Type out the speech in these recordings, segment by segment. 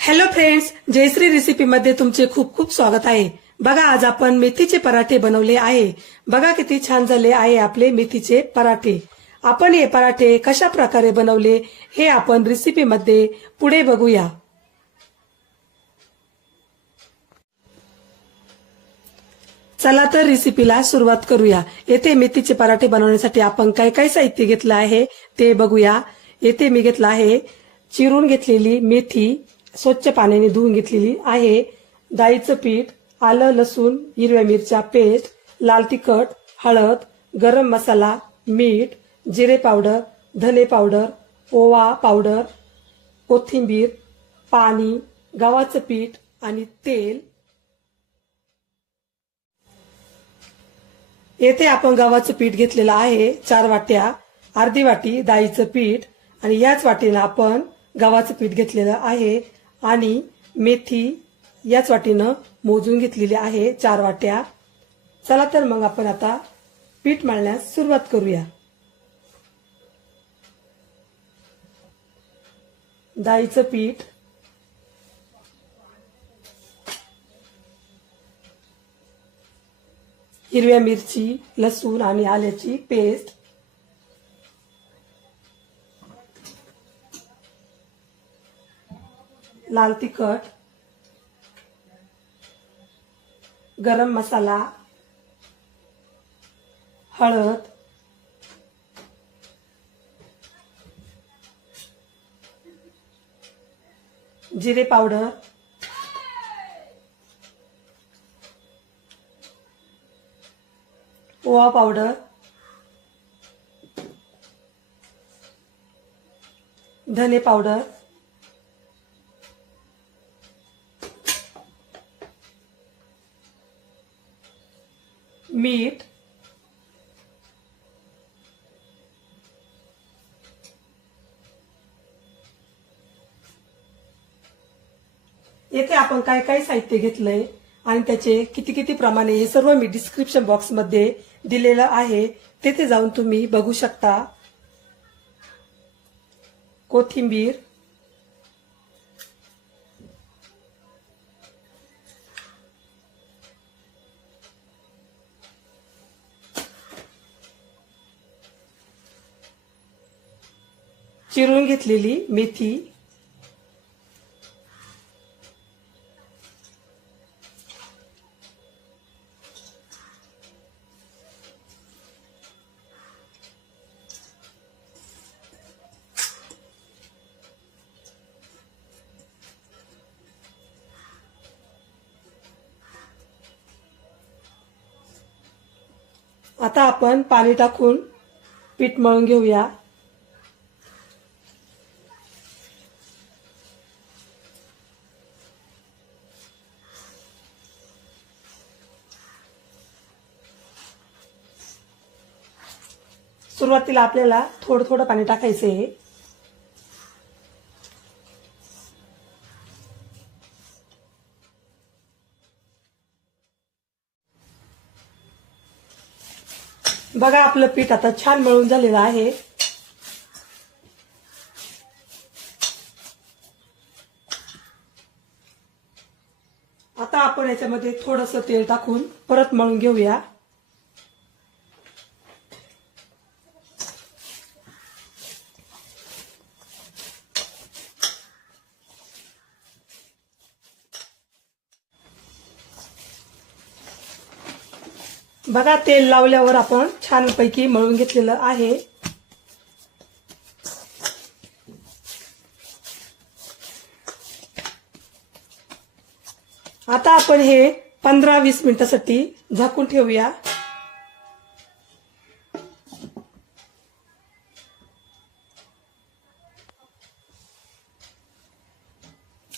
Hello friends Jayashree रेसिपीमध्ये तुमचे खूप खूप स्वागत आहे. बघा आज आपण मेथीचे पराठे बनवले आहे. बघा किती छान झाले आहे आपले मेथीचे पराठे. आपण हे पराठे कशा प्रकारे बनवले हे आपण रेसिपीमध्ये पुढे बघूया. चला तर रेसिपीला सुरुवात करूया. येथे मेथीचे पराठे बनवण्यासाठी आपण काय काय साहित्य घेतलं आहे ते बघूया. येथे मी घेतलं आहे चिरून घेतलेली मेथी स्वच्छ पाण्याने धुवून घेतलेली आहे. डाळीचं पीठ आलं लसूण हिरव्या मिरच्या पेस्ट लाल तिखट हळद गरम मसाला मीठ जिरे पावडर धने पावडर ओवा पावडर कोथिंबीर पाणी गव्हाचं पीठ आणि तेल. येथे आपण गव्हाचं पीठ घेतलेलं आहे. चार वाट्या अर्धी वाटी डाळीचं पीठ आणि याच वाटीनं आपण गव्हाचं पीठ घेतलेलं आहे. आणि मेथी याच वाटीनं मोजून घेतलेली आहे चार वाट्या. चला तर मग आपण आता पीठ मळण्यास सुरुवात करूया. डाळीचं पीठ. हिरव्या मिरची लसूण आणि आल्याची पेस्ट. लाल तिखट गरम मसाला हळद जिरे पावडर ओवा पावडर धने पावडर मीठ. येथे आपण काय काय साहित्य घेतलंय आणि त्याचे किती किती प्रमाणे हे सर्व मी डिस्क्रिप्शन बॉक्समध्ये दिलेलं आहे. तेथे जाऊन तुम्ही बघू शकता. कोथिंबीर. चिरून घेतलेली मेथी. आता आपण पाणी टाकून पीठ मळून घेऊया. सुरुवातीला आपल्याला थोडं थोडं पाणी टाकायचं आहे बघा आपलं पीठ आता छान मळून झालेलं आहे. आता आपण याच्यामध्ये थोडस तेल टाकून परत मळून घेऊया. बघा तेल लावल्यावर आपण छानपैकी मळून घेतलेलं आहे. आता आपण हे पंधरा वीस मिनिटासाठी झाकून ठेवूया.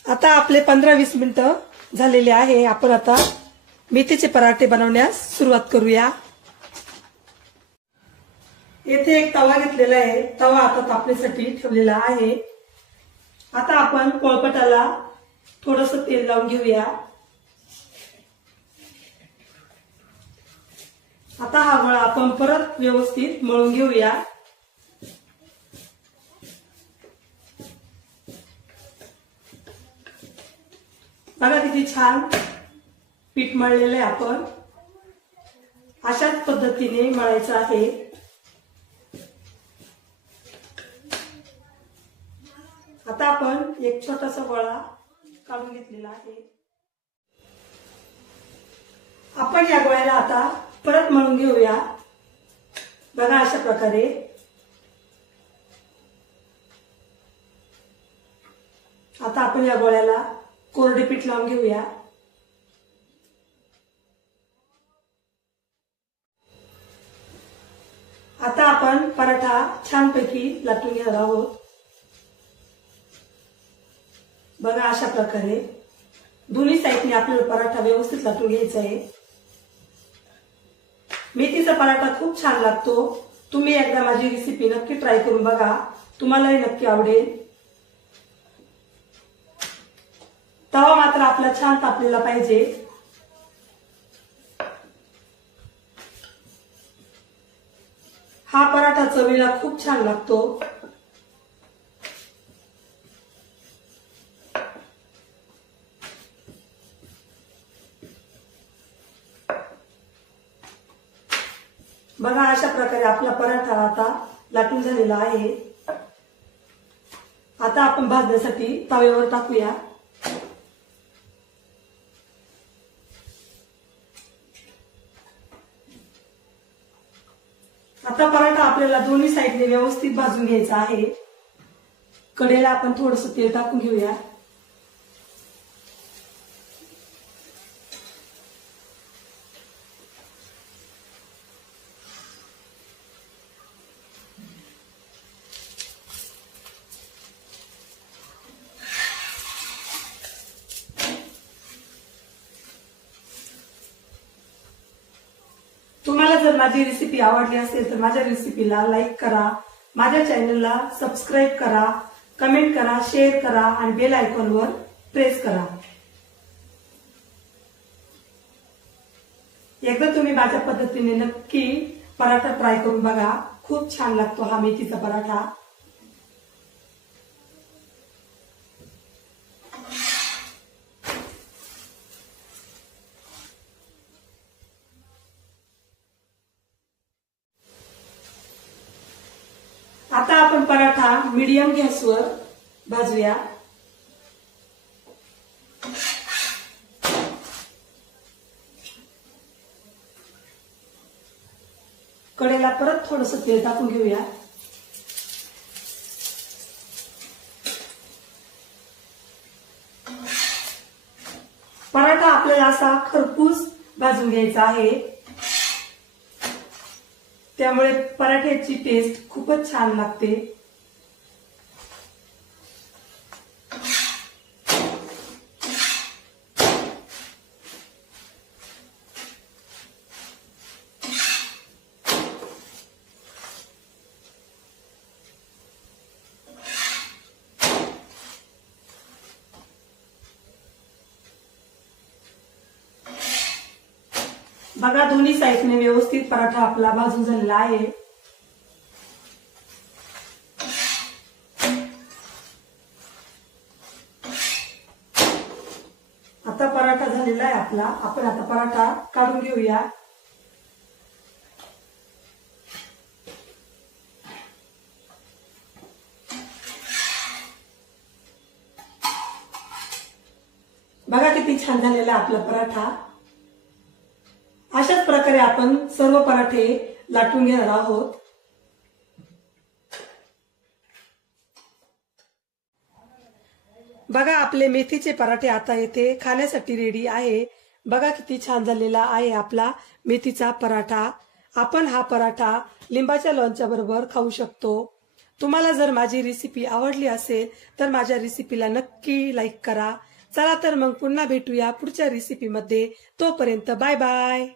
आता आपले पंधरा वीस मिनिटं झालेले आहे. आपण आता मेथीचे पराठे बनवण्यास सुरुवात करूया. येथे एक तवा घेतलेला आहे. तवा आता तापण्यासाठी ठेवलेला आहे. आता आपण पोळपटाला थोडस तेल लावून घेऊया. आता हा वळा आपण परत व्यवस्थित मळून घेऊया. बघा किती छान पीठ मळलेलं आहे आपण. अशाच पद्धतीने मळायचं आहे. आता आपण एक छोटासा गोळा काढून घेतलेला आहे. आपण या गोळ्याला आता परत मळून घेऊया. बघा अशा प्रकारे. आता आपण या गोळ्याला कोरडे पीठ लावून घेऊया. आता आपण पराठा छानपैकी लाटून घेणार आहोत. बघा अशा प्रकारे. दोन्ही साईडने आपल्याला पराठा व्यवस्थित लाटून घ्यायचा आहे. मेथीचा पराठा खूप छान लागतो. तुम्ही एकदा माझी रेसिपी नक्की ट्राय करून बघा. तुम्हालाही नक्की आवडेल. तवा मात्र आपला छान तापलेला पाहिजे हा पराठा चवीला खूप छान लागतो. बघा अशा प्रकारे आपला पराठा आता लाटून झालेला आहे. आता आपण भाजण्यासाठी तव्यावर टाकूया. आता पराठा आपल्याला दोन्ही साईडने व्यवस्थित भाजून घ्यायचा आहे. कडेला आपण थोडस तेल टाकून घेऊया तुम्हाला जर माझी रेसिपी आवडली असेल तर माझ्या रेसिपीला लाईक करा. माझ्या चॅनलला सबस्क्राईब करा. कमेंट करा शेअर करा आणि बेल आयकॉनवर प्रेस करा. एकदा तुम्ही माझ्या पद्धतीने नक्की पराठा ट्राय करून बघा. खूप छान लागतो हा मेथीचा पराठा. आता आपण पराठा मीडियम गॅसवर भाजूया. कडेला परत थोडस तेल टाकून घेऊया. पराठा आपल्याला असा खरपूस भाजून घ्यायचा आहे. त्यामुळे पराठ्याची टेस्ट खूपच छान लागते. बघा दोन्ही साईडने व्यवस्थित पराठा आपला भाजून झालेला आहे. आता पराठा झालेला आहे आपला. आपण आता पराठा काढून घेऊया. बघा किती छान झालेला आहे आपला पराठा. अशाच प्रकारे आपण सर्व पराठे लाटून घेणार आहोत. बघा आपले मेथीचे पराठे आता येथे खाण्यासाठी रेडी आहे. बघा किती छान झालेला आहे आपला मेथीचा पराठा. आपण हा पराठा लिंबाच्या लोणच्या बरोबर खाऊ शकतो. तुम्हाला जर माझी रेसिपी आवडली असेल तर माझ्या रेसिपीला नक्की लाईक करा. चला तर मग पुन्हा भेटूया पुढच्या रेसिपीमध्ये तोपर्यंत बाय बाय